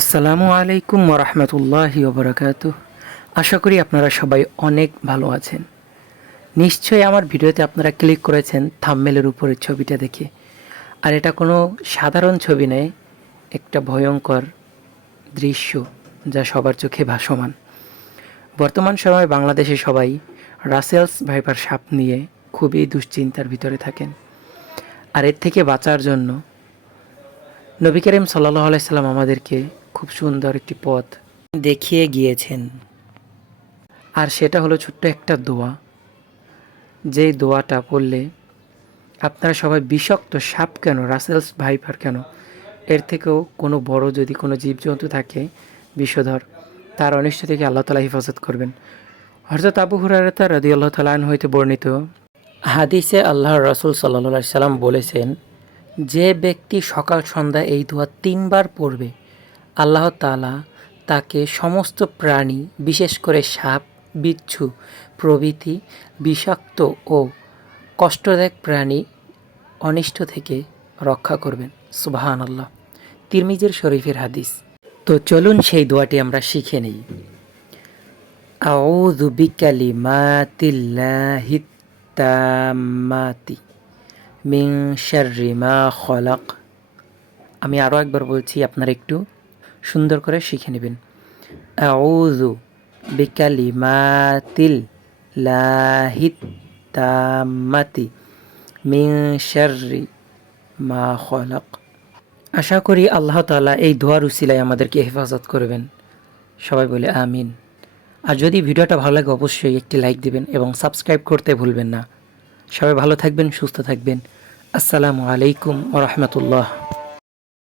আসসালামু আলাইকুম ওরহমতুল্লাহি ওবরাকাতু আশা করি আপনারা সবাই অনেক ভালো আছেন। নিশ্চয়ই আমার ভিডিওতে আপনারা ক্লিক করেছেন থাম্মেলের উপরের ছবিটা দেখে। আর এটা কোনো সাধারণ ছবি নয়, একটা ভয়ঙ্কর দৃশ্য যা সবার চোখে ভাসমান। বর্তমান সময়ে বাংলাদেশে সবাই রাসেলস ভাইপার সাপ নিয়ে খুবই দুশ্চিন্তার ভিতরে থাকেন। আর এর থেকে বাঁচার জন্য নবী করিম সাল্লাহ আলাইসাল্লাম আমাদেরকে খুব সুন্দর একটি পথ। দেখিয়ে গিয়েছেন। আর সেটা হলো ছোট্ট একটা দোয়া। যেই দোয়াটা পড়লে আপনারা সবাই বিষাক্ত সাপ কেন, রাসেলস ভাইপার কেন? এর থেকেও কোনো বড় যদি কোনো জীবজন্তু থাকে, বিষধর, তার অনিষ্ট থেকে আল্লাহ তালা হেফাজত করবেন। হরজত আবু হুরারতা রাদি আল্লাহ তালান হইতে বর্ণিত হাদিসে আল্লাহ রসুল সাল্লা সাল্লাম বলেছেন, যে ব্যক্তি সকাল সন্ধ্যা এই দোয়া তিনবার পড়বে আল্লাহ তালা তাকে সমস্ত প্রাণী, বিশেষ করে সাপ, বিচ্ছু, প্রভৃতি, বিষাক্ত ও কষ্টদায়ক প্রাণী অনিষ্ট থেকে রক্ষা করবেন। সুবাহান আল্লাহ তিরমিজের শরীফের হাদিস। তো চলুন সেই দোয়াটি আমরা শিখে নিই। আউযু বিকালিমাতিল্লাহি তাম্মাতি মিন শাররি মা খলাক। আমি আরও একবার বলছি আপনারা একটু। সুন্দর করে শিখে নেবেন। আউযু বিকালিমাতিল লাহিত তাম্মাতি মিন শাররি মা খলাক। আশা করি আল্লাহ তাআলা এই দোয়ার উসিলায় আমাদেরকে হেফাজত করবেন। সবাই বলে আমিন। আর যদি ভিডিওটা ভালো লাগে অবশ্যই একটি লাইক দিবেন এবং সাবস্ক্রাইব করতে ভুলবেন না। সবাই ভালো থাকবেন, সুস্থ থাকবেন। আসসালামু আলাইকুম ওরহমতুল্লাহ